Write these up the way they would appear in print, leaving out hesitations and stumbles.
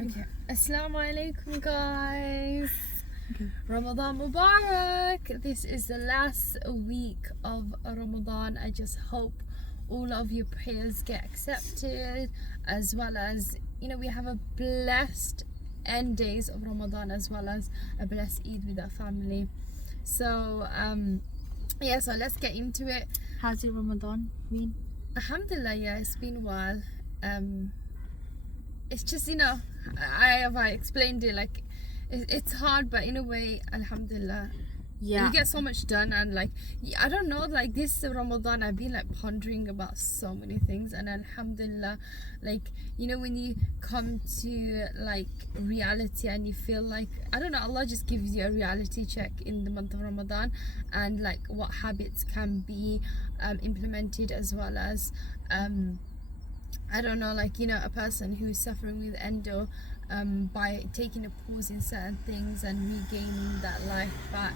Okay. Assalamu alaikum, guys. Okay. Ramadan Mubarak. This is the last week of Ramadan. I just hope all of your prayers get accepted, as well as, we have a blessed end days of Ramadan, as well as a blessed Eid with our family. So, so let's get into it. How's your Ramadan been? Alhamdulillah, yeah, it's been a while. It's just, I explained it, like, it's hard, but in a way, alhamdulillah, Yeah. you get so much done. And like, I don't know, like this Ramadan I've been like pondering about so many things, and alhamdulillah, like, when you come to like reality and you feel like, I don't know, Allah just gives you a reality check in the month of Ramadan, and like what habits can be implemented, as well as I don't know, like, a person who's suffering with endo, by taking a pause in certain things and regaining that life back.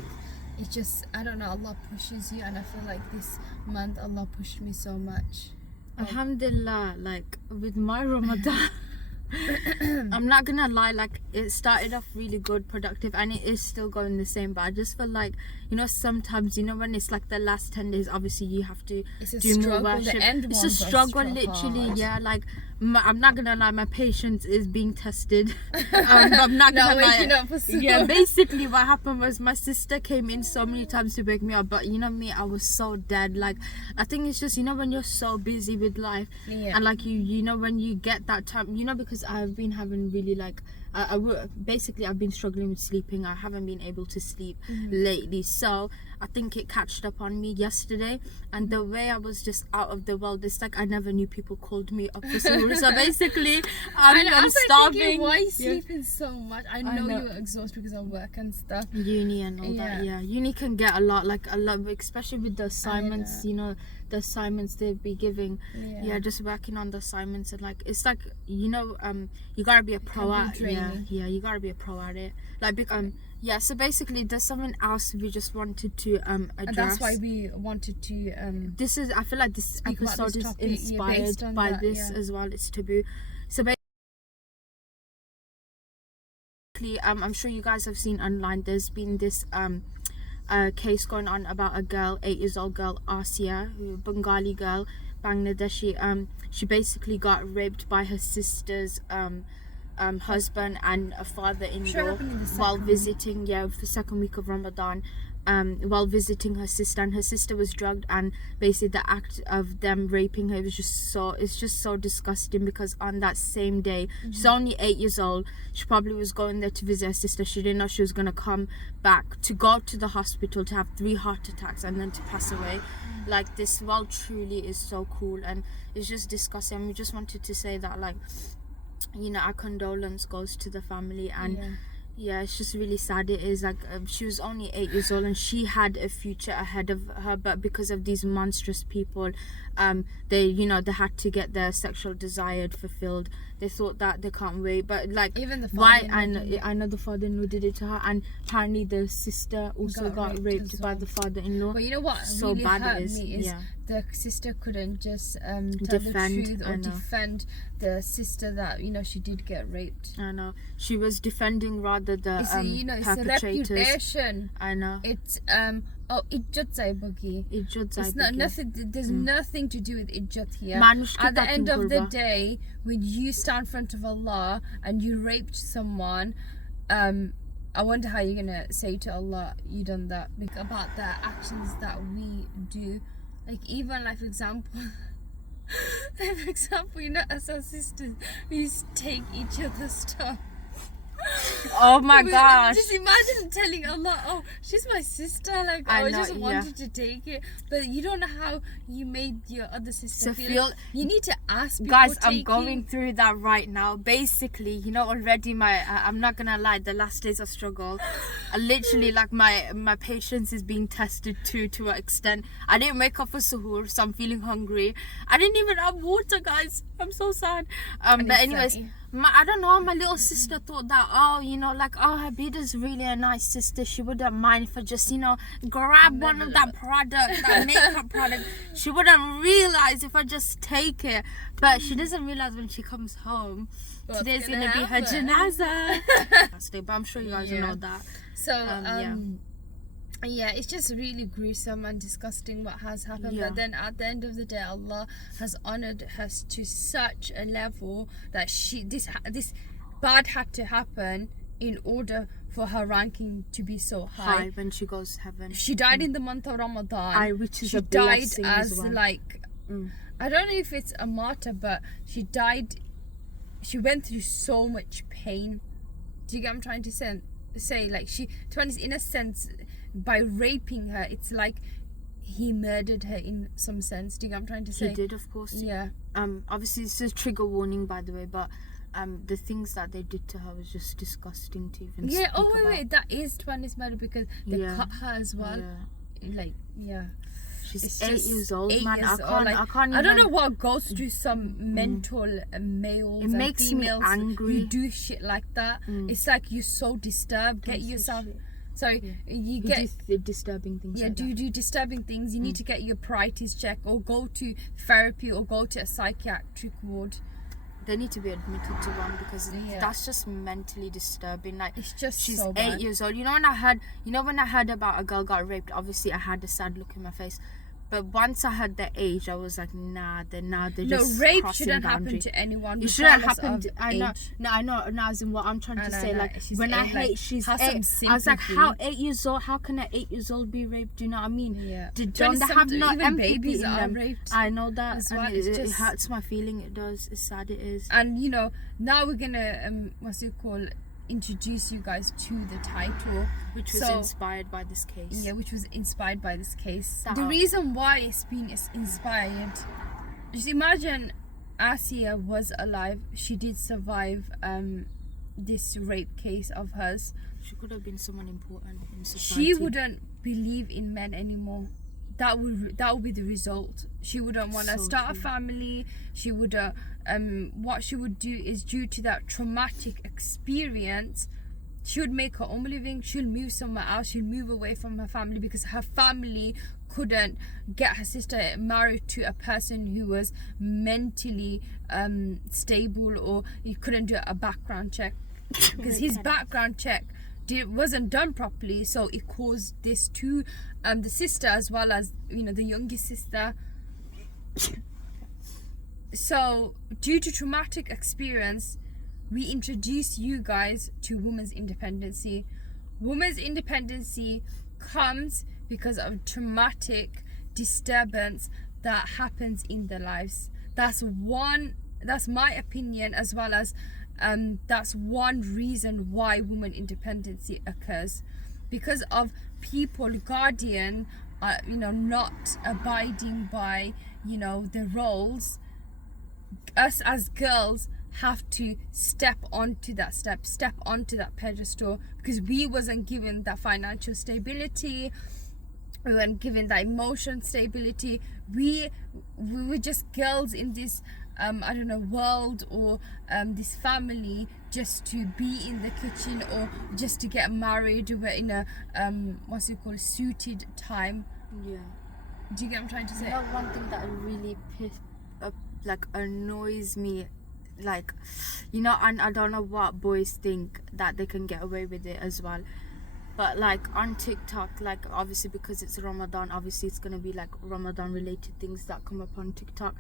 It's just, I don't know, Allah pushes you, and I feel like this month Allah pushed me so much. Alhamdulillah, like with my Ramadan, I'm not gonna lie, like it started off really good, productive, and it is still going the same, but I just feel like, sometimes, when it's like the last 10 days, obviously you have to do more worship. It's a struggle, literally. Hard. Yeah, like I'm not gonna lie, my patience is being tested. I'm not gonna lie. Yeah, basically what happened was my sister came in so many times to wake me up, but me, I was so dead. Like, I think it's just, when you're so busy with life, and like when you get that time, because I've been having really like basically I've been struggling with sleeping. I haven't been able to sleep lately, so I think it catched up on me yesterday, and the way I was just out of the world, it's like I never knew people called me up for school. So basically I'm starving. Thinking, why are you sleeping so much? I know you're exhausted because of work and stuff, uni and all that. Yeah, uni can get a lot, especially with the assignments, the assignments they'll be giving. Just working on the assignments, and like it's like, you gotta be a pro at it. You gotta be a pro at it, like so basically there's something else we just wanted to address, and that's why we wanted to I feel like this episode is inspired by this as well. It's taboo. So basically I'm sure you guys have seen online, there's been this case going on about a girl, 8 years old girl, Asiya, a Bengali girl, Bangladeshi. She basically got raped by her sister's husband and a father-in-law while visiting the second week of Ramadan, while visiting her sister, and her sister was drugged, and basically the act of them raping her was just so disgusting, because on that same day, she's only 8 years old, she probably was going there to visit her sister. She didn't know she was going to come back to go to the hospital to have 3 heart attacks and then to pass away. Like, this world truly is so cool, and it's just disgusting. We just wanted to say that, like, our condolence goes to the family, and it's just really sad. It is like, she was only 8 years old and she had a future ahead of her, but because of these monstrous people, they had to get their sexual desire fulfilled. They thought that they can't wait, but like, even the why? I know the father-in-law did it to her, and apparently the sister also got raped by the father-in-law. But you know what so really bad hurt it is. me is the sister couldn't just tell the truth or defend the sister that she did get raped. I know, she was defending rather the it's perpetrators. It's a reputation. I know. It's ijjat zaibagi. It's not nothing. There's nothing to do with ijjat here. At the end of the day, when you stand in front of Allah and you raped someone, I wonder how you're gonna say to Allah, you done that. About the actions that we do, like, even like, for example, as our sisters, we used to take each other's stuff. Oh my gosh, just imagine telling Allah, oh, she's my sister, like, I just wanted to take it, but you don't know how you made your other sister feel. You need to ask people. Guys, I'm going through that right now. Basically, already I'm not gonna lie, the last days of struggle, literally, like, my patience is being tested to an extent. I didn't wake up for suhoor, so I'm feeling hungry. I didn't even have water, guys. I'm so sad. But anyways, I don't know, my little sister thought that, oh, you know, like, oh, Abidah's really a nice sister. She wouldn't mind if I just, you know, grab one of that product, that makeup product. She wouldn't realize if I just take it. But she doesn't realize when she comes home, today's going to be her janazah. But I'm sure you guys know that. So, yeah, it's just really gruesome and disgusting what has happened. But then at the end of the day, Allah has honored her to such a level that this bad had to happen in order for her ranking to be so high. When she goes to heaven. She died in the month of Ramadan. Which is she a blessing died as well. like I don't know if it's a martyr, but she died. She went through so much pain. Do you get what I'm trying to say? Like in a sense, by raping her, it's like he murdered her in some sense. Do you get what I'm trying to say? He did, of course. Yeah. Obviously, this is trigger warning, by the way, but the things that they did to her was just disgusting to even speak about. Wait, that is Twanny's murder because they cut her as well. She's 8 years old, man. I can't. I don't know what goes through some mental males. It makes me angry. Who do shit like that. It's like you're so disturbed. Get yourself. Sorry, you get disturbing things. Yeah, like do disturbing things. You need to get your priorities checked, or go to therapy, or go to a psychiatric ward. They need to be admitted to one because that's just mentally disturbing. Like, it's just she's so 8 bad. years old. When I heard about a girl got raped, obviously I had a sad look in my face. But once I heard the age, I was like, they're just rape crossing shouldn't boundary. happen to anyone. It shouldn't happen to I know. No, as in what I'm trying to say. Like, when I hate, she's 8. I was like, how 8 years old? How can an 8 years old be raped? Do you know what I mean? Yeah. Don't they have no even empathy babies in are them? raped. I know that. As well. And it hurts my feeling. It does. It's sad. It is. And now we're gonna introduce you guys to the title, which was inspired by this case. Yeah, which was inspired by this case. The reason why it's been inspired, just imagine Asiya was alive. She did survive this rape case of hers. She could have been someone important in society. She wouldn't believe in men anymore. That would be the result. She wouldn't want to start a family. She would what she would do is, due to that traumatic experience, she would make her own living. She'll move somewhere else. She'll move away from her family because her family couldn't get her sister married to a person who was mentally stable, or he couldn't do a background check because his background check wasn't done properly, so it caused this to the sister as well as the youngest sister. So due to traumatic experience, we introduce you guys to women's independency. Women's independency comes because of traumatic disturbance that happens in their lives. That's my opinion, as well as that's one reason why women independency occurs, because of people, guardian, not abiding by the roles. Us as girls have to step onto that pedestal, because we wasn't given that financial stability, we weren't given that emotion stability. We were just girls in this world, or this family, just to be in the kitchen or just to get married. We're in a suited time. Yeah. Do you get what I'm trying to say? One thing that really annoys me, and I don't know what boys think that they can get away with it as well, but on TikTok, obviously because it's Ramadan, obviously it's gonna be Ramadan related things that come up on TikTok.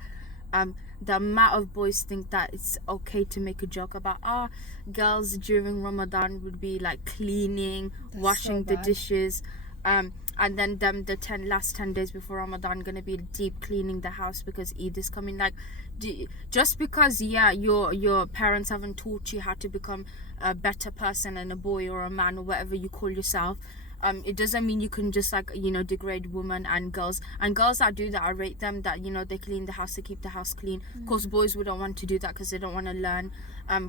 The amount of boys think that it's okay to make a joke about girls during Ramadan would be cleaning, washing the dishes, and then the last 10 days before Ramadan gonna be deep cleaning the house because Eid is coming. Just because your parents haven't taught you how to become a better person and a boy or a man or whatever you call yourself, it doesn't mean you can just degrade women and girls that do that. I rate them that they clean the house, they keep the house clean. Of course, boys wouldn't want to do that because they don't want to learn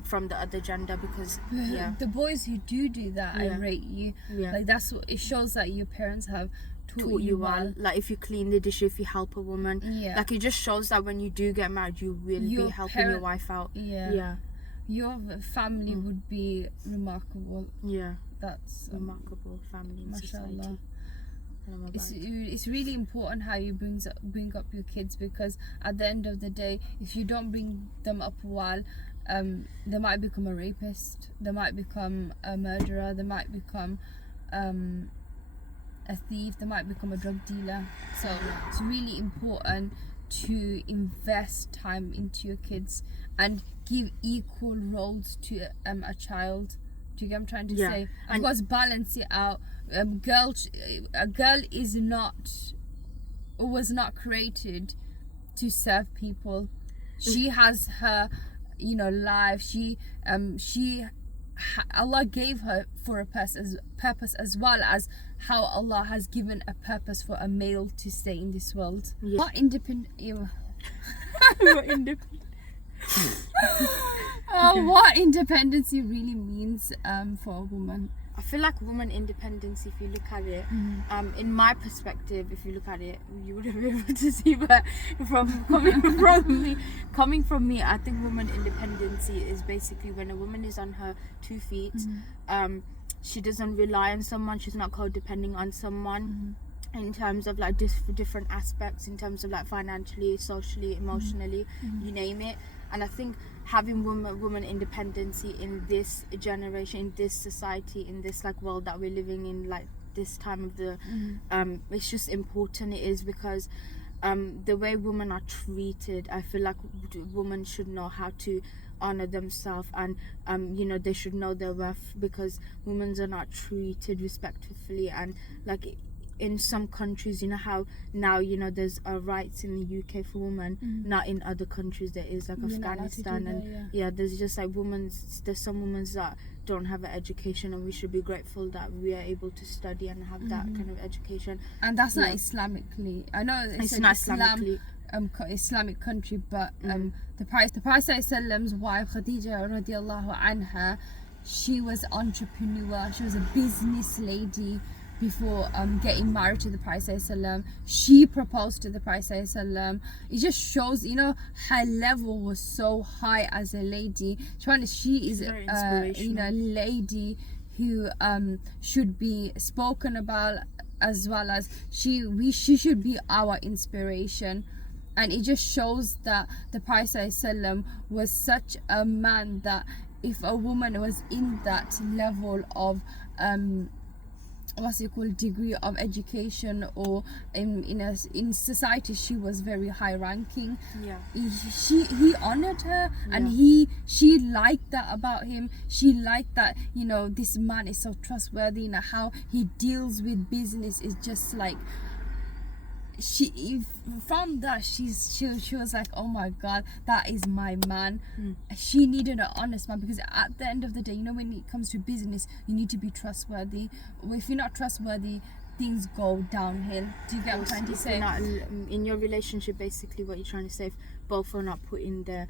from the other gender, because the boys who do that, I rate you. That's what it shows, that your parents have taught you well. If you clean the dish, if you help a woman, it just shows that when you do get married, you will be helping your wife out. your family would be remarkable. Yeah, That's remarkable family in society. mashallah. It's really important how you bring up your kids, because at the end of the day, if you don't bring them up well, they might become a rapist, they might become a murderer, they might become a thief, they might become a drug dealer. So it's really important to invest time into your kids and give equal roles to a child. Do you get what I'm trying to say? Of course, balance it out. A girl was not created to serve people. She has her, life. Allah gave her for a purpose as well as how Allah has given a purpose for a male to stay in this world. Yeah. What independent? What independency really means for a woman. I feel like woman independence, if you look at it, in my perspective, if you look at it, you wouldn't be able to see, but coming from me, I think woman independency is basically when a woman is on her 2 feet, she doesn't rely on someone, she's not codependent on someone. In terms of like different aspects, in terms of like financially, socially, emotionally, you name it. And I think having woman independency in this generation, in this society, in this like world that we're living in, like this time of the it's just important. It is because the way women are treated, I feel like women should know how to honor themselves, and they should know their worth, because women are not treated respectfully. And like in some countries, how now there's rights in the UK for women, not in other countries there is, like Afghanistan, and there's just like there's some women that don't have an education, and we should be grateful that we are able to study and have that kind of education. And that's not Islamically. I know it's not Islamically. Islamic country, but the Prophet's wife Khadija radiallahu anha, she was entrepreneur, she was a business lady. Before getting married to the Prophet ﷺ, she proposed to the Prophet ﷺ. It just shows, her level was so high as a lady. She is a lady who should be spoken about, as well as she should be our inspiration. And it just shows that the Prophet ﷺ was such a man that if a woman was in that level of degree of education, or in society, she was very high ranking. He honored her, and she liked that about him. She liked that this man is so trustworthy, and how he deals with business is just like, from that she was like, oh my God, that is my man. She needed an honest man, because at the end of the day, when it comes to business, you need to be trustworthy. If you're not trustworthy, things go downhill. Do you get what I'm trying to say? In your relationship, basically what you're trying to say, if both are not putting the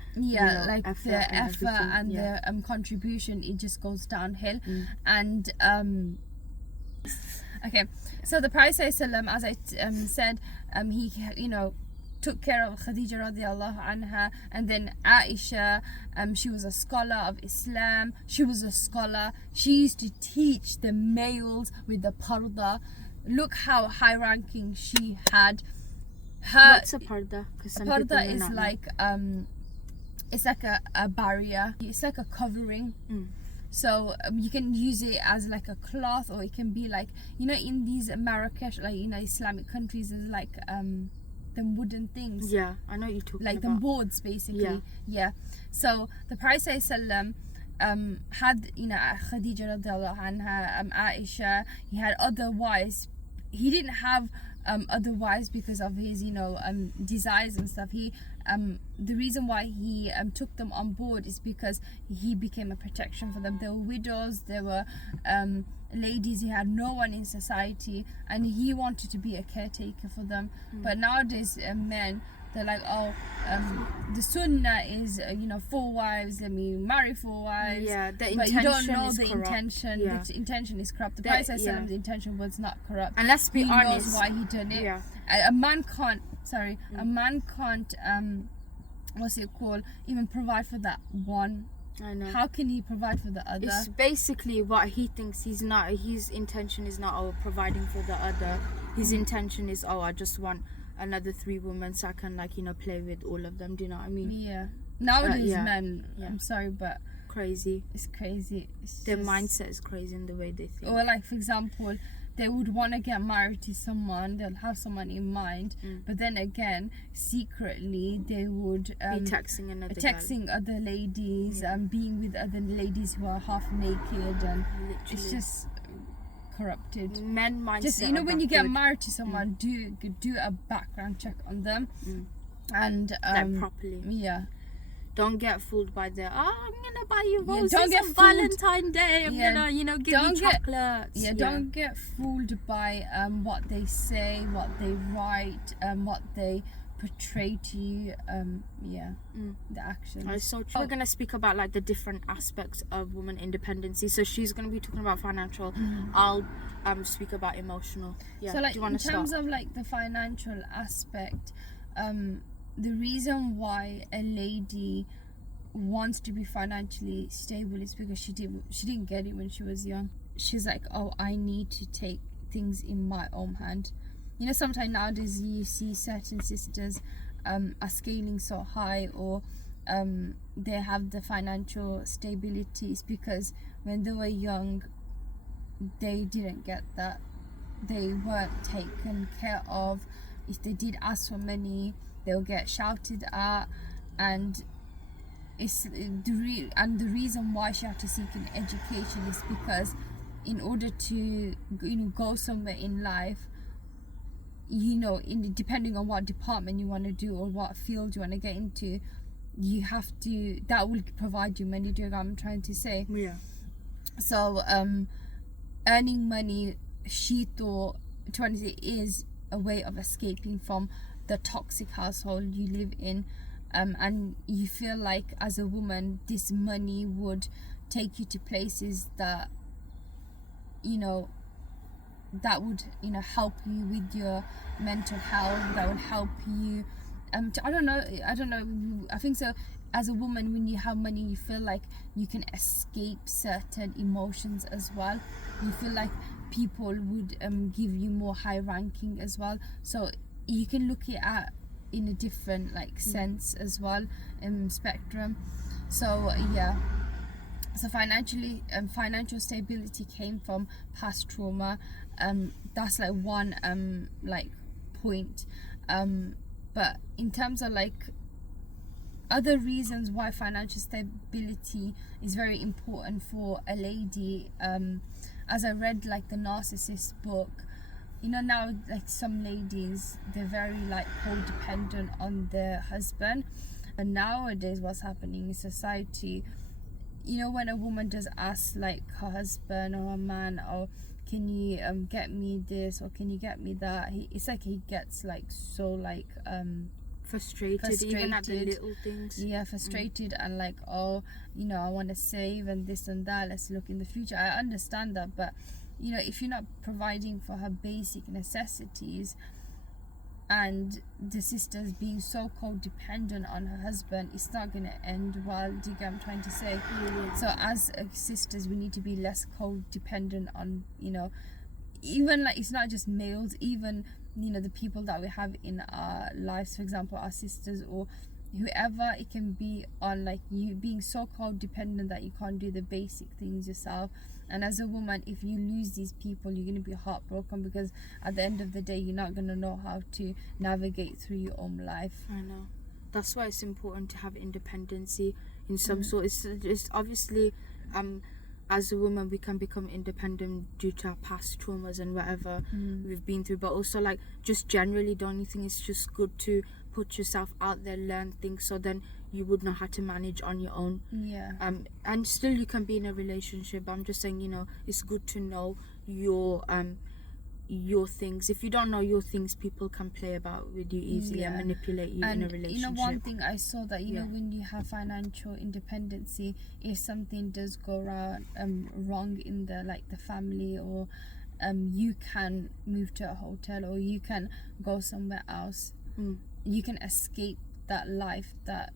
effort the effort and the contribution, it just goes downhill. And okay, so the Prophet ﷺ, as I said, he took care of Khadija radiallahu anha, and then Aisha, she was a scholar of Islam. She was a scholar. She used to teach the males with the parda. Look how high ranking she had. What's a parda? Parda is like it's like a barrier. It's like a covering. So you can use it as like a cloth, or it can be like, in these Marrakesh, like Islamic countries, there's like them wooden things. Yeah, I know you're talking like about. them boards, basically. Yeah. So the Prophet ﷺ had Khadija radiallahu anha, Aisha. He had other wives. He didn't have other wives because of his desires and stuff. The reason why he took them on board is because he became a protection for them. They were widows, they were ladies, he had no one in society, and he wanted to be a caretaker for them. But nowadays men, they're like, the sunnah is 4 wives, let me marry 4 wives. But you don't know the intention. The intention is corrupt. The Prophet's intention was not corrupt. And let's be honest, he knows why he did it. A man can't even provide for that one I know. How can he provide for the other? It's basically what he thinks. His intention is not, oh, providing for the other. His intention is, oh, I just want another 3 women so I can, like, you know, play with all of them. Do you know what I mean? Yeah. Nowadays, yeah. men, Yeah. I'm sorry, but Crazy. it's crazy. Their mindset is crazy in the way they think. Or, like, for example, they would want to get married to someone, they'll have someone in mind, but then again, secretly, they would be texting another other ladies, being with other ladies who are half naked, and it's just corrupted. Men mindset. Just, you know, when you get married to someone, do a background check on them, and like properly. Yeah. Don't get fooled by the, I'm gonna buy you roses on Valentine's Day. I'm gonna, you know, give you chocolates. Don't get fooled by what they say, what they write, what they portray to you. The actions. It's so true. We're gonna speak about, like, the different aspects of woman independency. So she's gonna be talking about financial. I'll speak about emotional. Yeah. So, like, do you want in to start? terms of, like, the financial aspect, the reason why a lady wants to be financially stable is because she didn't get it when she was young. She's like, oh, I need to take things in my own hand. You know, sometimes nowadays you see certain sisters are scaling so high, or they have the financial stabilities because when they were young they didn't get that. They weren't taken care of. If they did ask for money, they'll get shouted at, and it's the reason why she had to seek an education is because in order to, you know, go somewhere in life, you know, depending on what department you want to do or what field you want to get into, you have to, that will provide you money. Do you know what I'm trying to say? Yeah. So earning money, she thought, is a way of escaping from the toxic household you live in, and you feel like as a woman this money would take you to places that, you know, that would, you know, help you with your mental health, that would help you I don't know, I think so. As a woman, when you have money, you feel like you can escape certain emotions as well. You feel like people would give you more high ranking as well, so you can look at in a different, like, sense as well, spectrum. So yeah, so financial stability came from past trauma. That's like one like point, but in terms of, like, other reasons why financial stability is very important for a lady, as I read, like, the Narcissist book, you know, now, like, some ladies, they're very, like, codependent on their husband. And nowadays what's happening in society, you know, when a woman just asks, like, her husband or a man, oh, can you get me this, or can you get me that, it's like he gets, like, so, like, frustrated even at the little things. Yeah, frustrated, and like, oh, you know, I want to save and this and that, let's look in the future. I understand that, but, you know, if you're not providing for her basic necessities, and the sister's being so codependent on her husband, it's not going to end well. Do you get what I'm trying to say? So as sisters, we need to be less codependent on, you know, even, like, it's not just males, even, you know, the people that we have in our lives, for example, our sisters or whoever, it can be on, like, you being so codependent that you can't do the basic things yourself. And as a woman, if you lose these people, you're going to be heartbroken, because at the end of the day, you're not going to know how to navigate through your own life. I know. That's why it's important to have independency in some sort. It's obviously, as a woman, we can become independent due to our past traumas and whatever we've been through, but also, like, just generally, the only thing is just good to put yourself out there, learn things, so then you would know how to manage on your own. Yeah. And still you can be in a relationship. I'm just saying, you know, it's good to know your things. If you don't know your things, people can play about with you easily and manipulate you in a relationship. You know, one thing I saw that, you know, when you have financial independency, if something does go wrong in the, like, the family, or you can move to a hotel, or you can go somewhere else. You can escape that life that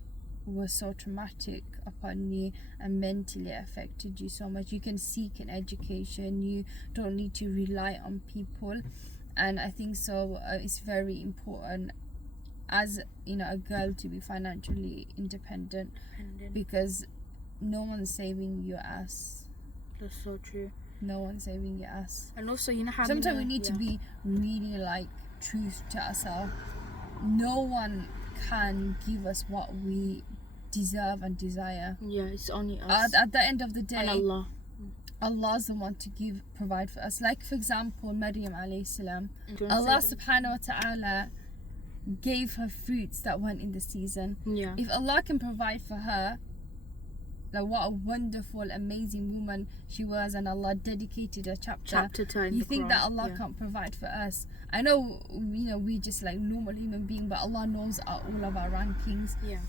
was so traumatic upon you and mentally affected you so much. You can seek an education. You don't need to rely on people. And I think so it's very important as a girl to be financially independent, because no one's saving your ass. That's so true. No one's saving your ass. And also, how sometimes we need to be really truth to ourselves. No one can give us what we deserve and desire. Yeah, it's only us. At the end of the day, and Allah's the one to provide for us. Like for example, Maryam alayhi salam, Allah subhanahu wa ta'ala gave her fruits that weren't in the season. Yeah. If Allah can provide for her, like what a wonderful, amazing woman she was, and Allah dedicated a chapter to her in you the think Quran. that Allah can't provide for us? I know, we just like normal human being, but Allah knows all of our rankings. Yeah.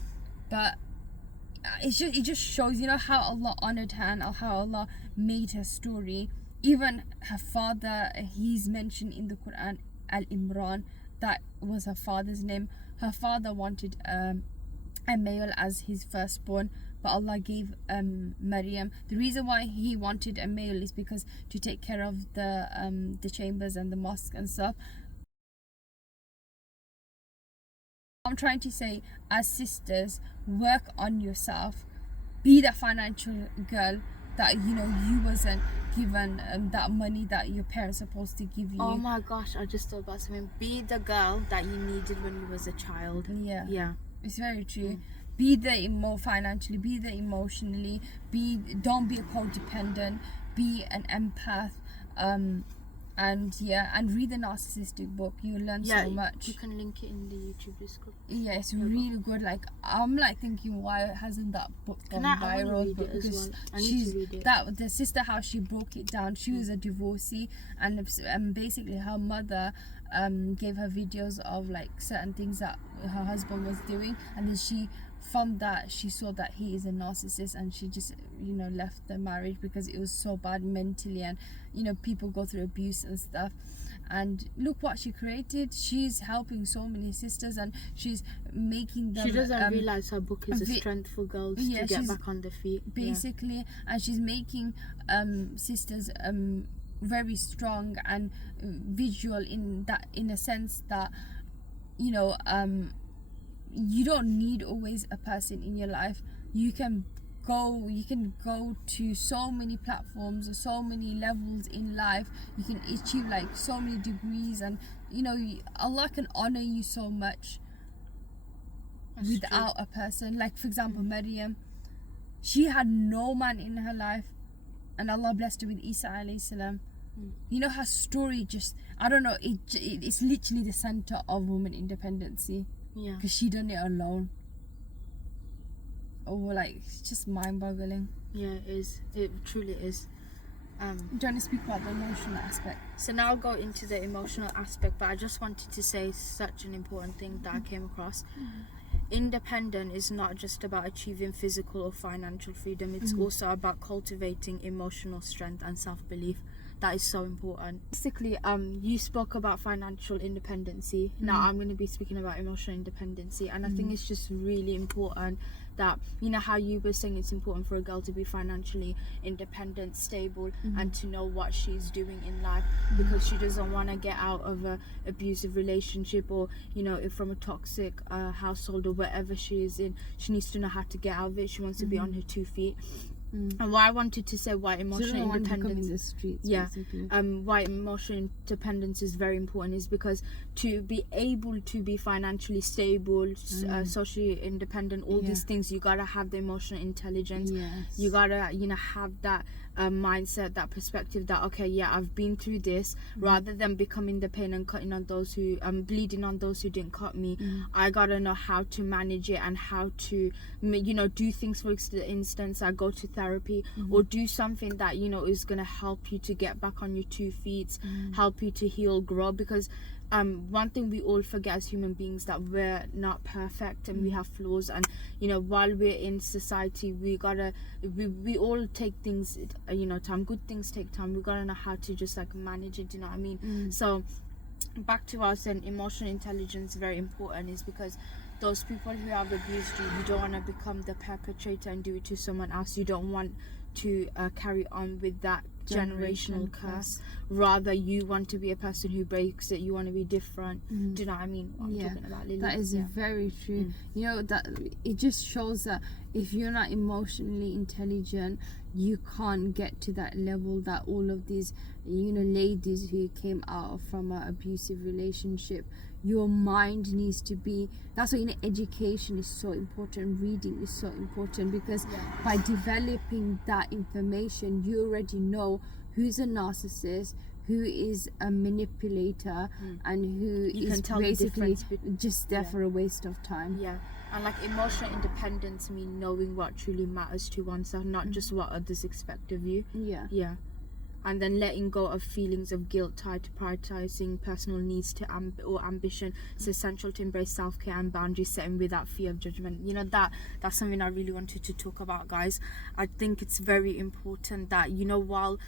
But it just shows, how Allah honored her and how Allah made her story. Even her father, he's mentioned in the Quran, Al-Imran, that was her father's name. Her father wanted a male as his firstborn, but Allah gave Maryam. The reason why he wanted a male is because to take care of the chambers and the mosque and stuff. I'm trying to say, as sisters, work on yourself. Be that financial girl that you wasn't given that money that your parents are supposed to give you. Oh my gosh, I just thought about something. Be the girl that you needed when you was a child. Yeah, it's very true. Be there financially, be there emotionally, don't be a codependent, be an empath, and read the narcissistic book. You'll learn so much. You can link it in the YouTube description. Yeah, it's really good. Like I'm thinking, why hasn't that book gone viral? Because I need to read it. The sister, how she broke it down. She was a divorcee, and basically her mother gave her videos of certain things that her husband was doing, and then from that she saw that he is a narcissist, and she just left the marriage because it was so bad mentally, and people go through abuse and stuff. And look what she created. She's helping so many sisters, and she's making them. She doesn't realize her book is a strength for girls to get back on their feet. Basically, and she's making sisters very strong and visual in a sense that you don't need always a person in your life. You can go to so many platforms or so many levels in life. You can achieve so many degrees, and Allah can honor you so much. That's without true. A person. Like for example, Maryam, she had no man in her life, and Allah blessed her with Isa alayhi salam. Her story I don't know, it's literally the center of woman independency. Yeah, because she done it alone. It's just mind-boggling. Yeah, it is. It truly is. Do you want to speak about the emotional aspect? So now I'll go into the emotional aspect, but I just wanted to say such an important thing that I came across. Independent is not just about achieving physical or financial freedom. It's also about cultivating emotional strength and self-belief. That is so important. Basically, you spoke about financial independency. Now I'm going to be speaking about emotional independency, and I think it's just really important that how you were saying it's important for a girl to be financially independent, stable, and to know what she's doing in life, because she doesn't want to get out of a abusive relationship, or if from a toxic household or wherever she is in. She needs to know how to get out of it. She wants to be on her 2 feet. And why I wanted to say why emotional independence, in the streets, why emotional independence is very important is because to be able to be financially stable, socially independent, all these things, you gotta have the emotional intelligence. You gotta have that mindset, that perspective that I've been through this, rather than becoming the pain and cutting on those who bleeding on those who didn't cut me. I gotta know how to manage it and how to do things. For instance, I go to therapy or do something that is gonna help you to get back on your 2 feet, help you to heal, grow, because one thing we all forget as human beings, that we're not perfect and we have flaws, and while we're in society, we all take things time. Good things take time. We gotta know how to just manage it, you know what I mean? So back to us, and emotional intelligence very important is because those people who have abused you, you don't want to become the perpetrator and do it to someone else. You don't want to carry on with that generational curse. Rather, you want to be a person who breaks it. You want to be different. Do you know what I mean? What I'm talking about, Lily? That is very true. You know, that it just shows that if you're not emotionally intelligent, you can't get to that level that all of these, you know, ladies who came out from an abusive relationship, your mind needs to be, that's why, you know, education is so important, reading is so important, because by developing that information, you already know who's a narcissist, who is a manipulator, and who is basically just there for a waste of time. And like emotional independence mean knowing what truly matters to oneself, not just what others expect of you. And then letting go of feelings of guilt tied to prioritizing personal needs to or ambition. It's essential to embrace self-care and boundary setting without fear of judgment. You know, that's something I really wanted to talk about, guys. I think it's very important that, you know, while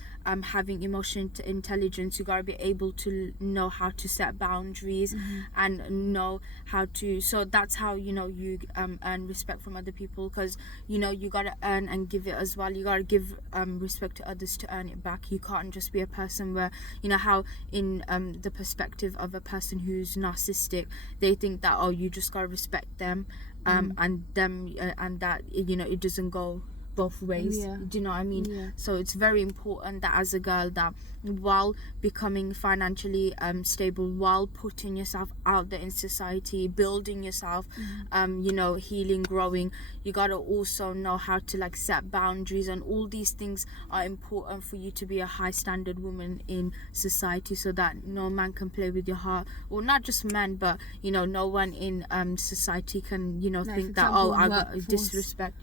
having emotional intelligence, you gotta be able to know how to set boundaries and know how to, so that's how, you know, you earn respect from other people, because, you know, you gotta earn and give it as well. You gotta give respect to others to earn it back. You can't just be a person where, you know, how in the perspective of a person who's narcissistic, they think that, oh, you just gotta respect them and them and that, you know, it doesn't go both ways. Do you know what I mean? So it's very important that as a girl, that while becoming financially stable, while putting yourself out there in society, building yourself, you know, healing, growing, you gotta also know how to like set boundaries, and all these things are important for you to be a high standard woman in society, so that no man can play with your heart, or not just men, but, you know, no one in society can, you know, like think that, oh, I got disrespect.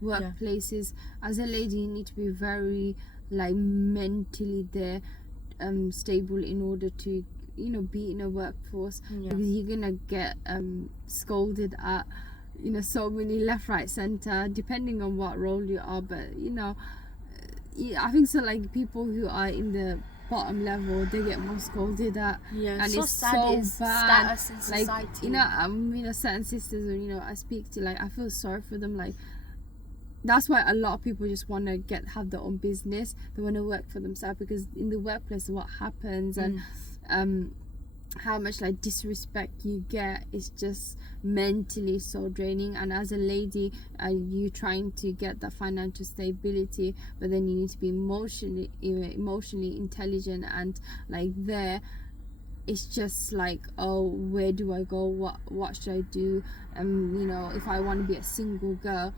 Workplaces, as a lady, you need to be very like mentally there, stable, in order to, you know, be in a workforce, because you're gonna get scolded at, you know, so many left, right, center, depending on what role you are. But, you know, I think so, like people who are in the bottom level, they get more scolded at, and so it's sad. so It's bad. status in society. Like, you know, you know, certain sisters, you know, I speak to, like, I feel sorry for them. Like, that's why a lot of people just want to have their own business. They want to work for themselves, because in the workplace, what happens and how much like disrespect you get is just mentally so draining. And as a lady, you trying to get that financial stability, but then you need to be emotionally intelligent, and like there, it's just like, oh, where do I go, what should I do, you know, if I want to be a single girl,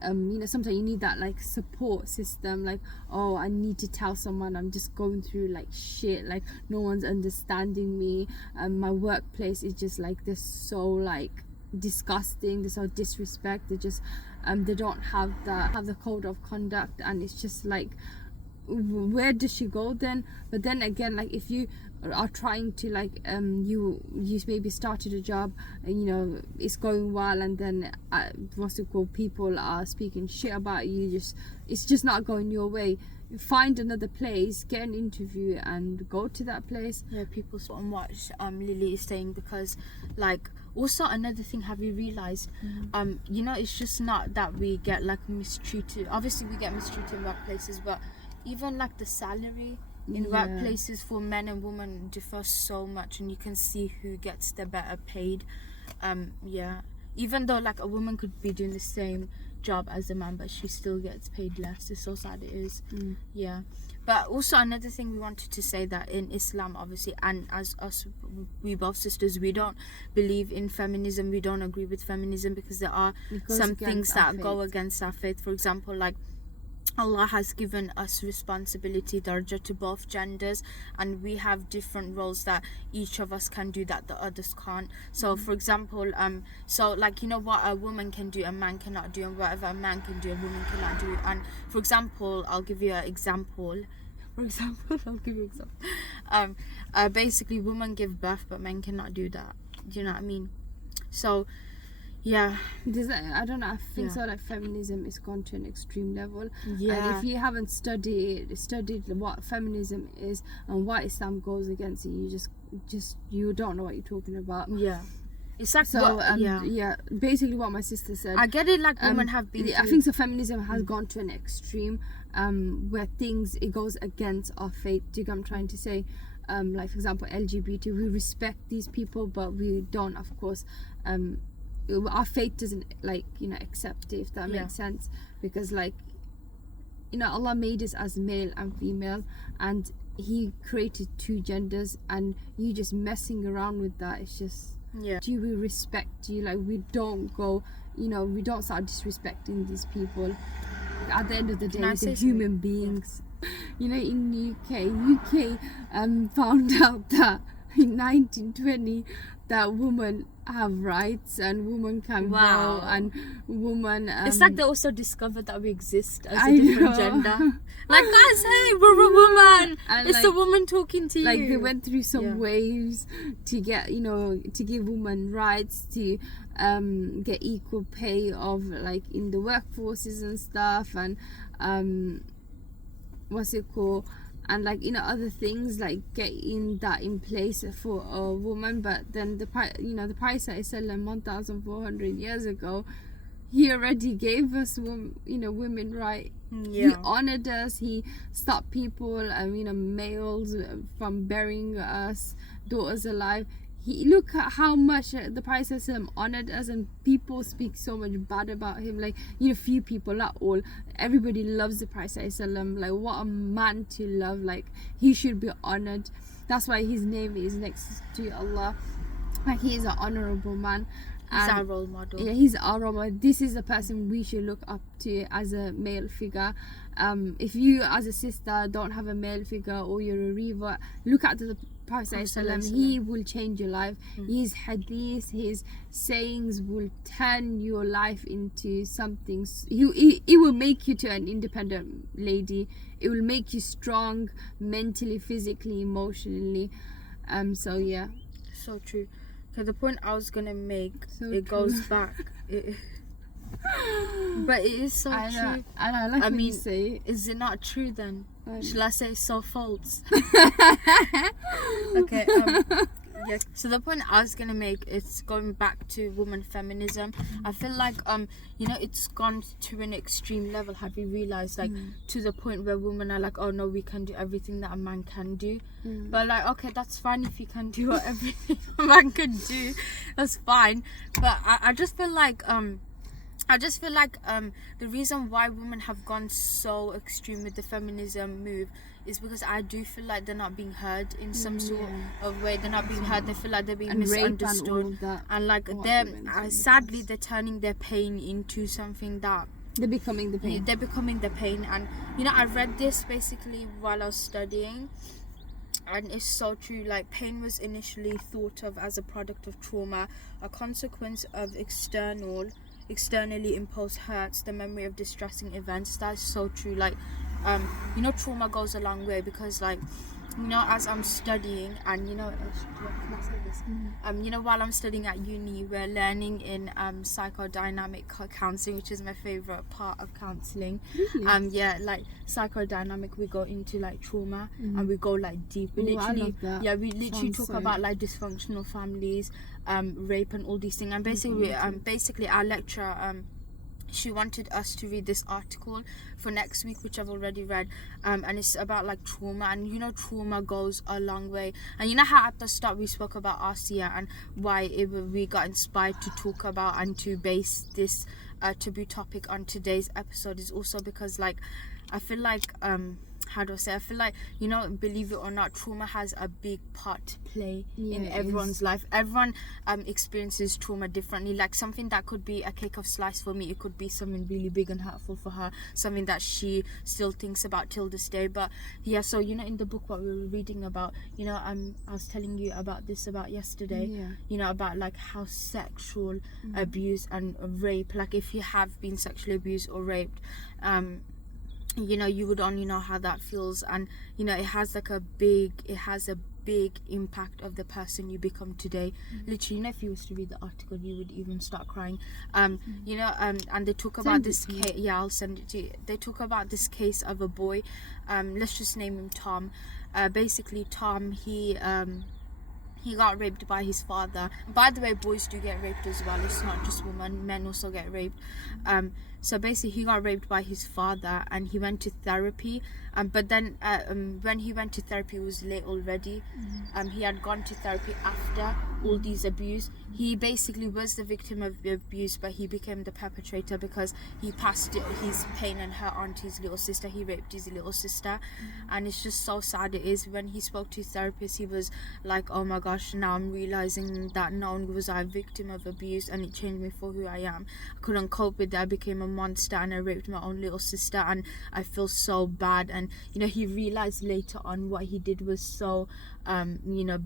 you know, sometimes you need that like support system, like, oh, I need to tell someone I'm just going through like shit, like no one's understanding me, my workplace is just like this, so like disgusting, there's so disrespect, they just they don't have the code of conduct, and it's just like, where does she go then? But then again, like if you are trying to like you maybe started a job and, you know, it's going well, and then what's it called, people are speaking shit about you, it's just not going your way, find another place, get an interview and go to that place. People spot on what Lily is saying, because like, also another thing, have you realized you know, it's just not that we get like mistreated, obviously we get mistreated in workplaces, but even like the salary in workplaces for men and women differ so much, and you can see who gets the better paid. Even though like a woman could be doing the same job as a man, but she still gets paid less. It's so sad, it is. But also another thing we wanted to say, that in Islam, obviously, and as us, we both sisters, we don't believe in feminism, we don't agree with feminism, because there are some things that go against our faith. For example, like Allah has given us responsibility, darja, to both genders, and we have different roles that each of us can do that the others can't. So for example, so like, you know, what a woman can do a man cannot do, and whatever a man can do a woman cannot do. And for example, I'll give you an example. Basically, women give birth, but men cannot do that. Do you know what I mean? So I don't know, I think so, like feminism is gone to an extreme level, and if you haven't studied what feminism is and what Islam goes against it, you just you don't know what you're talking about. It's like So yeah. basically what my sister said. I get it. Like women have been. I think so. Feminism has gone to an extreme, where it goes against our faith. Do you get what I'm trying to say? Like for example, LGBT. We respect these people, but we don't, of course. Our faith doesn't accept it. If that makes sense, because Allah made us as male and female, and He created two genders, and you just messing around with that. It's just. Do we respect you? Like, we don't go, we don't start disrespecting these people. At the end of the day, they're human beings. In UK found out that in 1920 that women have rights and women can vote and women. It's like they also discovered that we exist as a different gender. Like, guys, hey, we're a woman. And it's a woman talking to you. Like, they went through some waves to get, to give women rights, to get equal pay of in the workforces and stuff, and what's it called? And other things, like getting that in place for a woman. But then the Prophet 1,400 years ago, he already gave us women right. He honored us. He stopped people males from burying us daughters alive. Look at how much the Prophet honored us, and people speak so much bad about him. Few people, not all. Everybody loves the Prophet. Like, what a man to love. Like, he should be honored. That's why his name is next to Allah. Like, he is an honorable man. He's our role model. Yeah, he's our role model. This is the person we should look up to as a male figure. If you, as a sister, don't have a male figure, or you're a revert, look at the Prophet. He will change your life. His hadith, his sayings will turn your life into something. It will make you to an independent lady. It will make you strong mentally, physically, emotionally. So yeah. So true. Okay, the point I was gonna make, goes back. But it is so true. I mean, say, is it not true then? Shall I say so false? Okay. Yeah. So the point I was gonna make, it's going back to woman feminism. I feel like it's gone to an extreme level. Have you realized, to the point where women are like, oh no, we can do everything that a man can do. But okay, that's fine if you can do what everything a man can do. That's fine. But I just feel like the reason why women have gone so extreme with the feminism move is because I do feel like they're not being heard in some sort of way. They're not being heard. They feel like they're being misunderstood, and sadly they're turning their pain into something that they're becoming the pain. They're becoming the pain. And I read this basically while I was studying, and it's so true. Like, pain was initially thought of as a product of trauma, a consequence of externally imposed hurts, the memory of distressing events. That's so true. Like, trauma goes a long way, because as I'm studying, and can I say this? While I'm studying at uni, we're learning in psychodynamic counseling, which is my favorite part of counseling. Like psychodynamic, we go into trauma, and we go deep. We literally talk about dysfunctional families, rape, and all these things. And basically our lecturer, she wanted us to read this article for next week, which I've already read, and it's about trauma. And trauma goes a long way. And how at the start we spoke about Asiya, and why we got inspired to talk about and to base this taboo topic on today's episode is also because I feel like how do I say? I feel like, believe it or not, trauma has a big part to play in everyone's life. Everyone experiences trauma differently. Like, something that could be a cake of slice for me, it could be something really big and hurtful for her, something that she still thinks about till this day. But yeah, so in the book what we were reading about, I was telling you about this about yesterday, about how sexual abuse and rape, if you have been sexually abused or raped, you would only know how that feels. And it has a big impact of the person you become today. Literally, if you was to read the article, you would even start crying. And they talk about this case. Yeah, I'll send it to you. They talk about this case of a boy, let's just name him Tom. Basically Tom, he he got raped by his father. By the way, boys do get raped as well. It's not just women. Men also get raped. So basically, he got raped by his father, and he went to therapy. But then, when he went to therapy, it was late already. He had gone to therapy after all these abuse. He basically was the victim of the abuse, but he became the perpetrator because he passed his pain and hurt onto his little sister. He raped his little sister, and it's just so sad. It is. When he spoke to his therapist, he was like, "Oh my gosh, now I'm realizing that not only was I a victim of abuse, and it changed me for who I am. I couldn't cope with that. I became a monster, and I raped my own little sister, and I feel so bad." And he realized later on what he did was so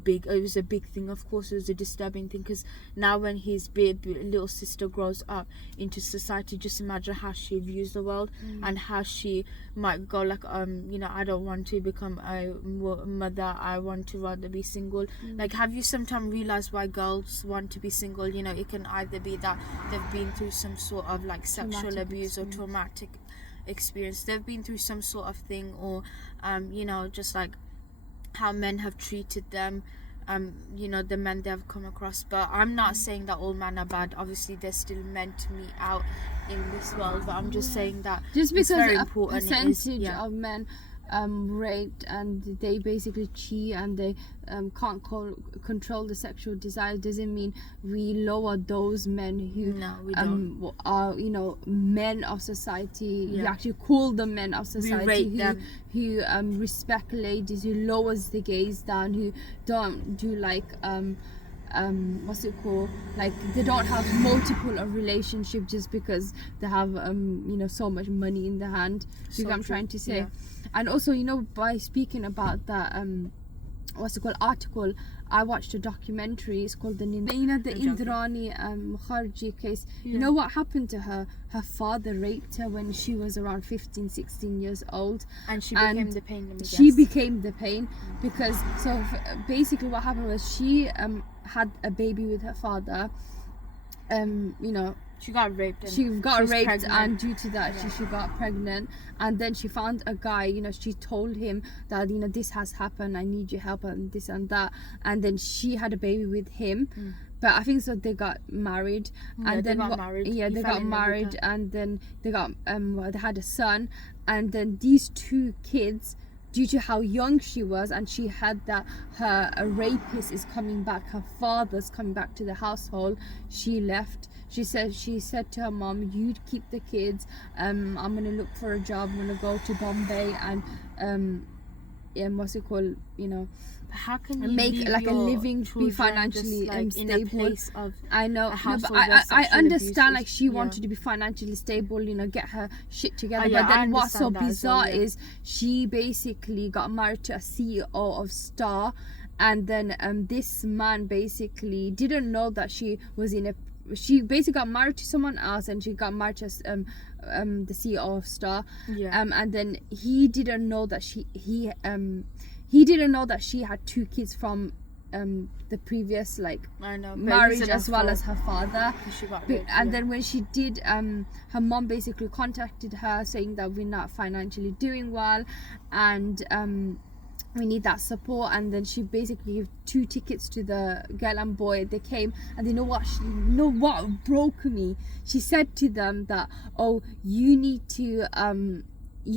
big. It was a big thing. Of course, it was a disturbing thing, because now when his little sister grows up into society, just imagine how she views the world, and how she might go like, I don't want to become a mother, I want to rather be single. Like, have you sometimes realized why girls want to be single? It can either be that they've been through some sort of like sexual abuse or traumatic experience, they've been through some sort of thing, or just like how men have treated them, the men they have come across. But I'm not saying that all men are bad. Obviously, there's still men to meet out in this world, but I'm just saying that just because it's very a important percentage of men raped and they basically cheat and they can't control the sexual desire doesn't mean we lower those men who we don't. Are men of society. You actually call them men of society who respect ladies, who lowers the gaze down, who don't do like what's it called, like they don't have multiple relationship just because they have so much money in their hand. Do you know what I'm trying to say? And also by speaking about that what's it called article, I watched a documentary. It's called the Indrani Mukerjea case. You know what happened to her? Her father raped her when she was around 15-16 years old, and she became the pain. She became the pain because basically what happened was she had a baby with her father. She got raped. And due to that, she got pregnant. And then she found a guy. She told him that this has happened. I need your help and this and that. And then she had a baby with him. But I think so. They got married. And then they got married. Yeah, they got married, and then they got they had a son. And then these two kids, due to how young she was, and she had that a rapist is coming back, her father's coming back to the household, she left. She said to her mom, "You keep the kids. I'm gonna look for a job. I'm gonna go to Bombay and what's it called? How can you make like a living, be financially stable?" I know, but I understand. Like she wanted to be financially stable, get her shit together. But then what's so bizarre is she basically got married to a CEO of Star, and then this man basically didn't know that she was she basically got married to someone else, and she got married to the CEO of Star. And then he didn't know that he didn't know that she had two kids from the previous marriage, as well as her father. Then when she did, her mom basically contacted her saying that we're not financially doing well, and we need that support. And then she basically gave 2 tickets to the girl and boy. They came, and you know what broke me? She said to them that, "Oh, you need to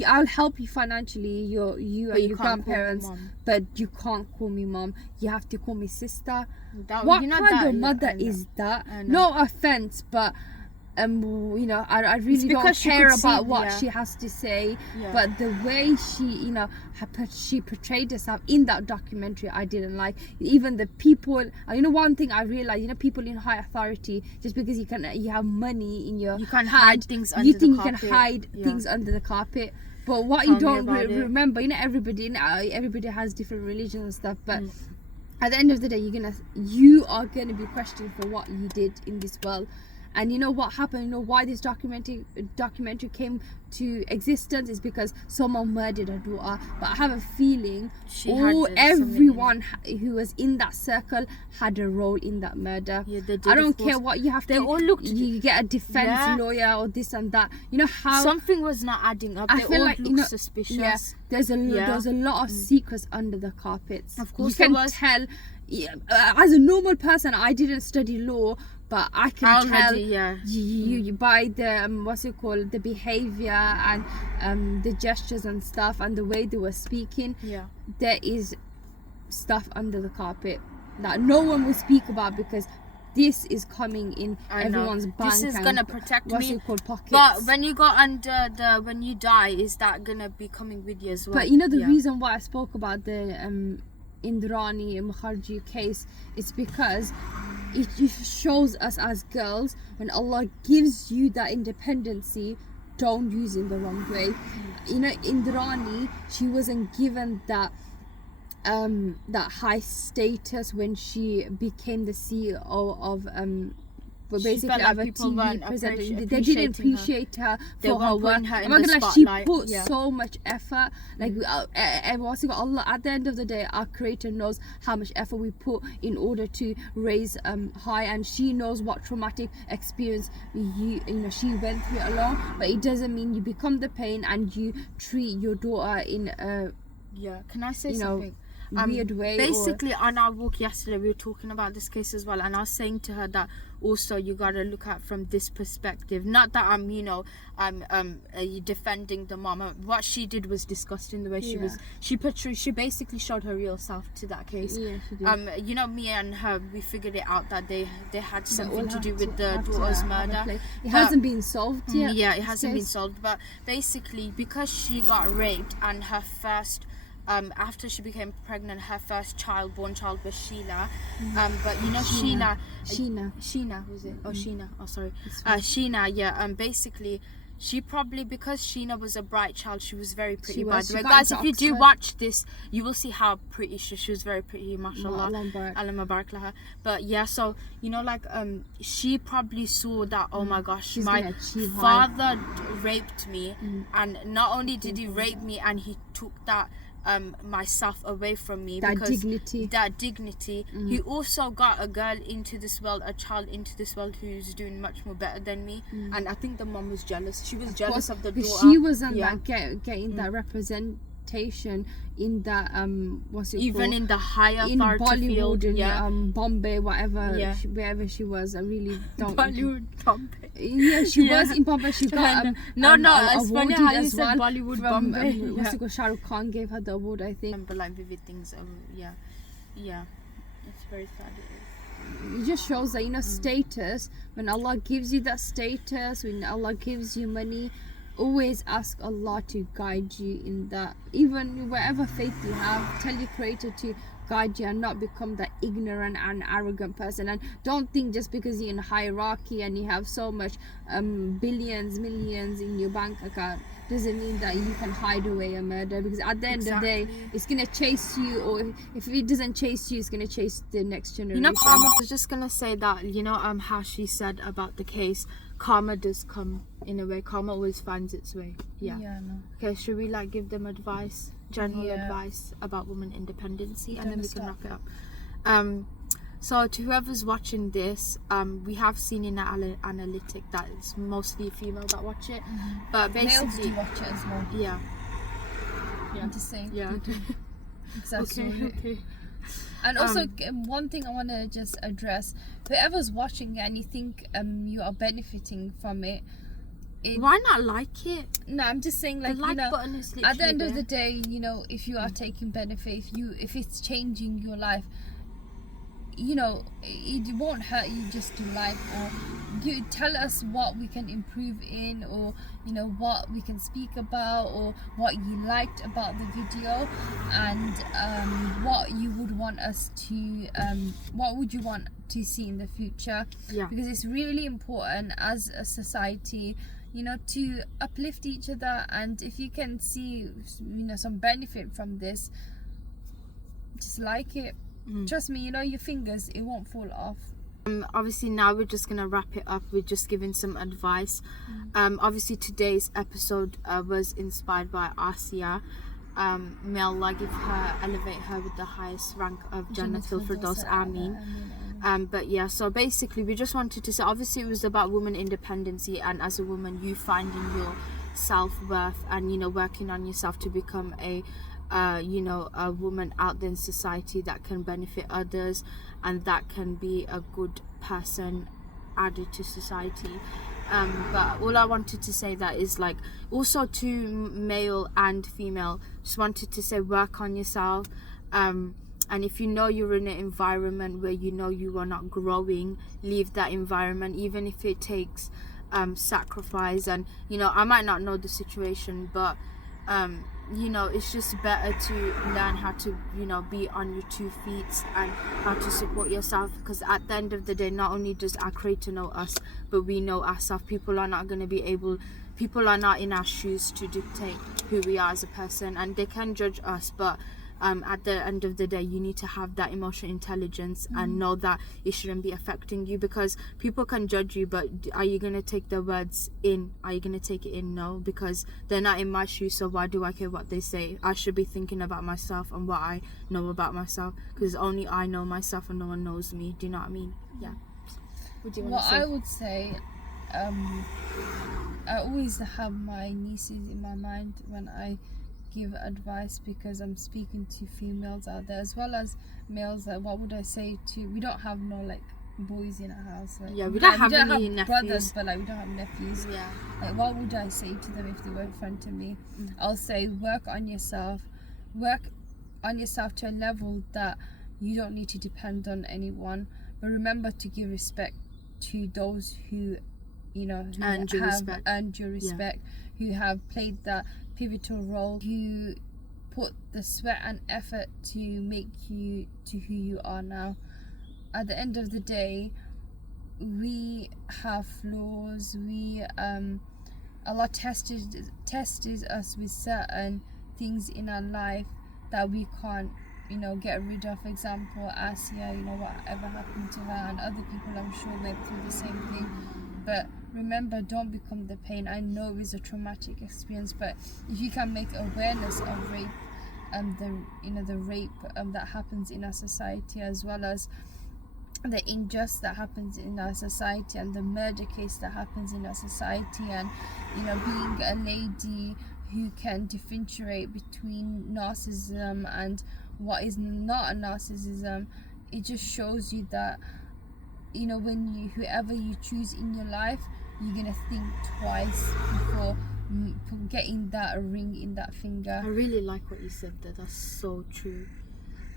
I'll help you financially, you and your grandparents, but you can't call me mom. You have to call me sister." What kind of mother is that? No offense, but I really don't care about what she has to say. But the way she portrayed herself in that documentary, I didn't like. Even the people, one thing I realized, people in high authority, just because you have money in your, you can't hide things under the carpet. You think you can hide things under the carpet. But what you don't remember, everybody has different religions and stuff. But at the end of the day, you are gonna be questioned for what you did in this world. And you know what happened? Why this documentary came to existence is because someone murdered her daughter. But I have a feeling everyone who was in that circle had a role in that murder. Yeah, they did, I don't care what you have they to. all looked. You get a defense lawyer or this and that. You know how Something was not adding up. I They feel all like, looked suspicious. Yeah, there's a lot of secrets under the carpets. Of course, you can there was. tell. Yeah, as a normal person, I didn't study law, but I can tell you by the the behavior and the gestures and stuff and the way they were speaking. Yeah, there is stuff under the carpet that no one will speak about because this is coming in everyone's bank. This is gonna protect me. Pockets. But when you go under when you die, is that gonna be coming with you as well? But you know the reason why I spoke about the Indrani Mukerjea case, it's because it shows us as girls, when Allah gives you that independency, don't use it in the wrong way. You know, Indrani, she wasn't given that high status when she became the CEO of but basically like of a TV presenter. They didn't appreciate her for her work. She put so much effort. Like Allah, at the end of the day, our Creator knows how much effort we put in order to raise high, and she knows what traumatic experience she went through alone. But it doesn't mean you become the pain and you treat your daughter in a Can I say something? Weird way. Basically, on our walk yesterday, we were talking about this case as well, and I was saying to her that also you gotta look at from this perspective. Not that I'm defending the mom. What she did was disgusting. The way she was, she basically showed her real self to that case. Yeah, she did. Me and her, we figured it out that they had something to do with the daughter's murder. It hasn't been solved yet. Yeah, it hasn't been solved. But basically, because she got raped and her first. After she became pregnant, her first born child was Sheila. But you know Sheena was it? Oh, Sheena. Oh, sorry. Sheena. Yeah. Basically, she probably, because Sheena was a bright child, she was very pretty. By the way, guys, if you do watch this, you will see how pretty she was. Very pretty, mashallah. Allah Mubarak laha. But yeah, so she probably saw that. Oh my gosh, my father raped me, and not only did he rape me, and he took that. Myself away from me, that dignity. He also got a girl into this world, a child into this world who's doing much more better than me, and I think the mom was jealous. She was jealous of the daughter. She wasn't getting that representation in that even in the higher in authority Bollywood field, in Bombay, wherever she was. I really don't Bollywood Bombay. Yeah, she was in Bombay. She got it's funny how you said well Bollywood from, Bombay. Shah Rukh Khan gave her the award, I think. But vivid things. It's very sad. It just shows that status. When Allah gives you that status, when Allah gives you money, always ask Allah to guide you in that. Even whatever faith you have, tell your Creator to guide you and not become that ignorant and arrogant person. And don't think just because you're in hierarchy and you have so much billions, millions in your bank account doesn't mean that you can hide away a murder, because at the end of the day it's gonna chase you, or if it doesn't chase you, it's gonna chase the next generation. Karma, I was just gonna say that how she said about the case, karma does come in a way. Karma always finds its way. Okay, should we give them advice, general advice about women independency, and then we can wrap it up. So to whoever's watching this, we have seen in our analytic that it's mostly female that watch it, but basically males do watch it as well. Yeah. I'm just saying. Yeah. Exactly. Okay. And also, one thing I want to just address: whoever's watching it and you think you are benefiting from it, why not like it? No, I'm just saying, the like button is at the end of the day, if you are taking benefit, if it's changing your life, it won't hurt you just to like, or you tell us what we can improve in, or what we can speak about, or what you liked about the video, and what you would want us to what would you want to see in the future. Because it's really important as a society to uplift each other, and if you can see some benefit from this, just like it. Trust me, your fingers, it won't fall off. Obviously now we're just gonna wrap it up with just giving some advice. Obviously today's episode was inspired by Asiya. May Allah give her, elevate her with the highest rank of Jannatul Firdaus, Ameen. But yeah, so basically we just wanted to say, obviously it was about woman independency, and as a woman you finding your self-worth and, you know, working on yourself to become a a woman out there in society that can benefit others and that can be a good person added to society. But all I wanted to say that is, like, also to male and female, just wanted to say, work on yourself. And if you know you're in an environment where you know you are not growing, leave that environment, even if it takes sacrifice. And, you know, I might not know the situation, but you know, it's just better to learn how to, you know, be on your 2 feet and how to support yourself, because at the end of the day, not only does our creator know us, but we know ourselves. People are not in our shoes to dictate who we are as a person, and they can judge us, but at the end of the day, you need to have that emotional intelligence and know that it shouldn't be affecting you, because people can judge you, but are you going to take their words in? Are you going to take it in? No, because they're not in my shoes, so why do I care what they say? I should be thinking about myself and what I know about myself, because only I know myself and no one knows me. Do you know what I mean? Yeah. What do you want to say? I would say, I always have my nieces in my mind when I give advice, because I'm speaking to females out there as well as males. Like, what would I say to? We don't have no like boys in our house. Like, yeah, we don't have any nephews. Brothers, but like we don't have nephews. Yeah. Like, what would I say to them if they were in front of me? I'll say, work on yourself to a level that you don't need to depend on anyone. But remember to give respect to those who, you know, who earned your respect, who have played that pivotal role, who put the sweat and effort to make you to who you are now. At the end of the day, we have flaws. Allah tested us with certain things in our life that we can't, you know, get rid of. For example, Asiya, you know, whatever happened to her, and other people I'm sure went through the same thing. But remember, don't become the pain. I know it was a traumatic experience, but if you can make awareness of rape, the rape that happens in our society, as well as the injustice that happens in our society, and the murder case that happens in our society, and, you know, being a lady who can differentiate between narcissism and what is not a narcissism, it just shows you that, you know, whoever you choose in your life, you're gonna think twice before getting that ring in that finger. I really like what you said there. That's so true.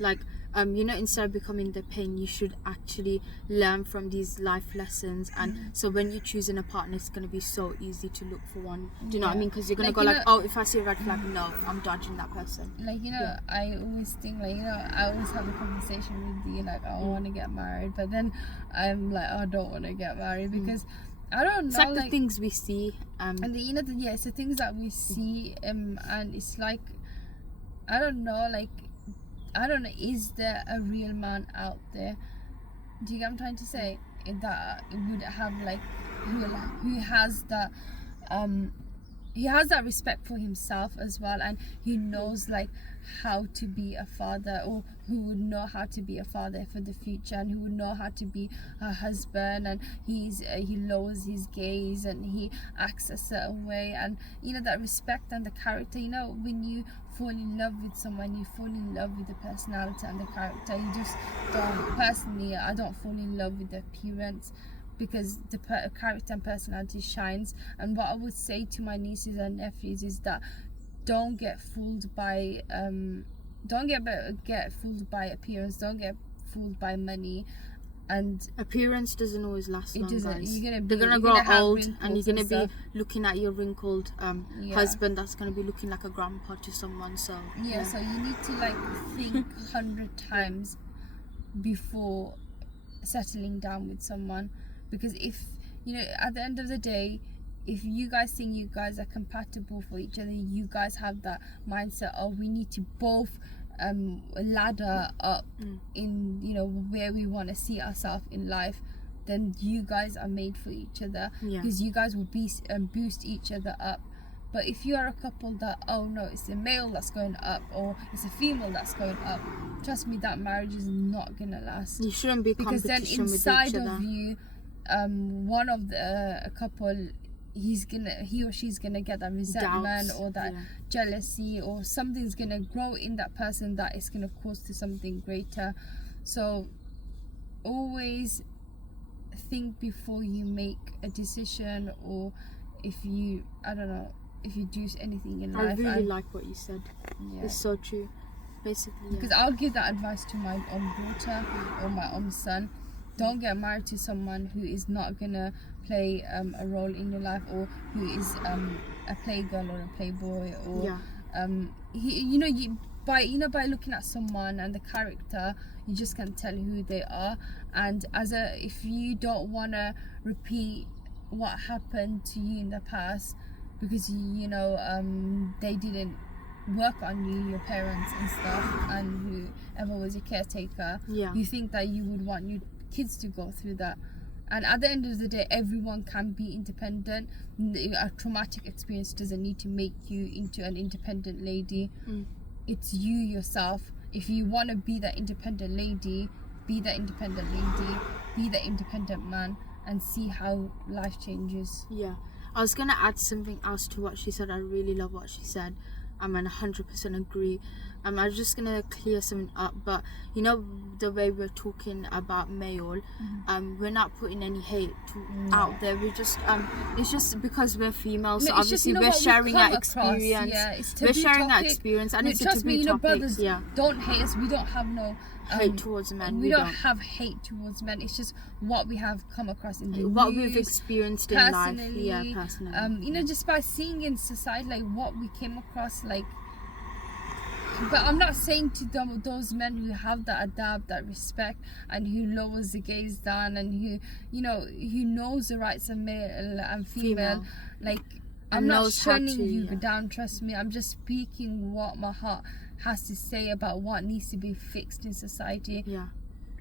Like, you know, instead of becoming the pain, you should actually learn from these life lessons. And so when you're choosing a partner, it's going to be so easy to look for one. Do you know what I mean? Because you're going to go like, oh, if I see a red flag, no, I'm dodging that person. Like, you know, I always think, like, you know, I always have a conversation with you, like, I want to get married. But then I'm like, I don't want to get married, because I don't know. It's like the things we see. And it's the things that we see. And it's like, I don't know, is there a real man out there? Do you get what I'm trying to say? That would have, like, who has that he has that respect for himself as well, and he knows, like, how to be a father, or who would know how to be a father for the future, and who would know how to be a husband, and he lowers his gaze and he acts a certain way, and, you know, that respect and the character. You know, when you fall in love with someone, you fall in love with the personality and the character. You just don't. Personally, I don't fall in love with the appearance, because the character and personality shines. And what I would say to my nieces and nephews is that don't get fooled by get fooled by appearance. Don't get fooled by money. And appearance doesn't always last long, guys. They're gonna grow old, and you're gonna be looking at your wrinkled husband that's gonna be looking like a grandpa to someone. So so you need to, like, think 100 times before settling down with someone, because if, you know, at the end of the day, if you guys think you guys are compatible for each other, you guys have that mindset of, we need to both ladder up in, you know, where we want to see ourselves in life, then you guys are made for each other, because you guys will boost each other up. But if you are a couple that, oh no, it's a male that's going up or it's a female that's going up, trust me, that marriage is not gonna last. You shouldn't be because then competition with each inside other. of you, one of the a couple, he or she's gonna get that resentment Doubts, or that jealousy, or something's gonna grow in that person that is gonna cause to something greater. So always think before you make a decision, or if you, I don't know, if you do anything in life. I really like what you said. Yeah. It's so true. Basically, because I'll give that advice to my own daughter or my own son. Don't get married to someone who is not gonna play a role in your life, or who is a playgirl or a playboy, or by looking at someone and the character, you just can tell who they are. And if you don't wanna repeat what happened to you in the past, because they didn't work on you, your parents and stuff, and whoever was your caretaker, you think that you would want your kids to go through that. And at the end of the day, everyone can be independent. A traumatic experience doesn't need to make you into an independent lady. It's you yourself. If you want to be that independent lady, be that independent lady, be the independent man, and see how life changes. I was gonna add something else to what she said. I really love what she said. And 100% agree. I'm just gonna clear something up, but the way we're talking about male, we're not putting any hate out there. We just it's just because we're females, so obviously we're sharing our experience. We're sharing our experience, and it's a taboo topic. Brothers, don't hate us. We don't have no hate towards men. We don't have hate towards men. It's just what we have come across in the what news, we've experienced in life. Personally. Just by seeing in society, like what we came across, like. But I'm not saying to those men who have that adab, that respect, and who lowers the gaze down, and who knows the rights of male and female. Like, I'm not shunning you down, trust me. I'm just speaking what my heart has to say about what needs to be fixed in society.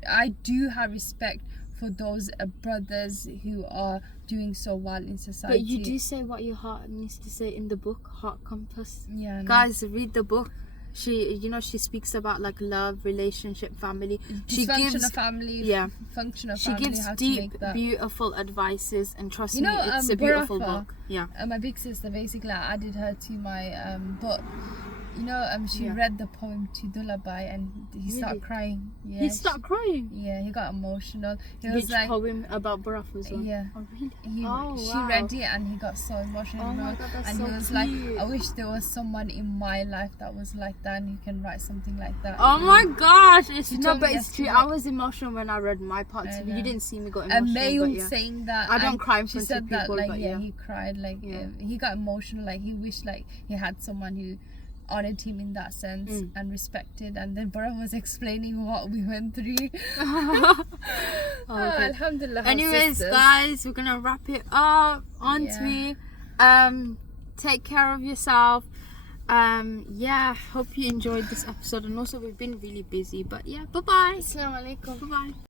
I do have respect for those brothers who are doing so well in society. But you do say what your heart needs to say in the book, Heart Compass. Guys, read the book. She speaks about like love, relationship, family. She gives of family, function of she family. gives deep, beautiful advices, and trust me, it's a beautiful book. My big sister, basically, I added her to my book. She read the poem to Lullaby, and he started crying. He started crying. He got emotional. Which poem about Baraf as well? Oh really? She read it and he got so emotional. Oh my God, that's and so he was cute. like, I wish there was someone in my life that was like that, and who can write something like that. Oh my gosh, it's told me it's true. I was emotional when I read my part too. You didn't see me go emotional. A male saying that. I don't cry in front of people, that, but he cried. He got emotional. Like, he wished like he had someone who honored him in that sense and respected. And then Bara was explaining what we went through. Alhamdulillah. Anyways, guys, we're gonna wrap it up. Take care of yourself. Hope you enjoyed this episode, and also we've been really busy, but bye bye. Assalamu alaikum. Bye bye.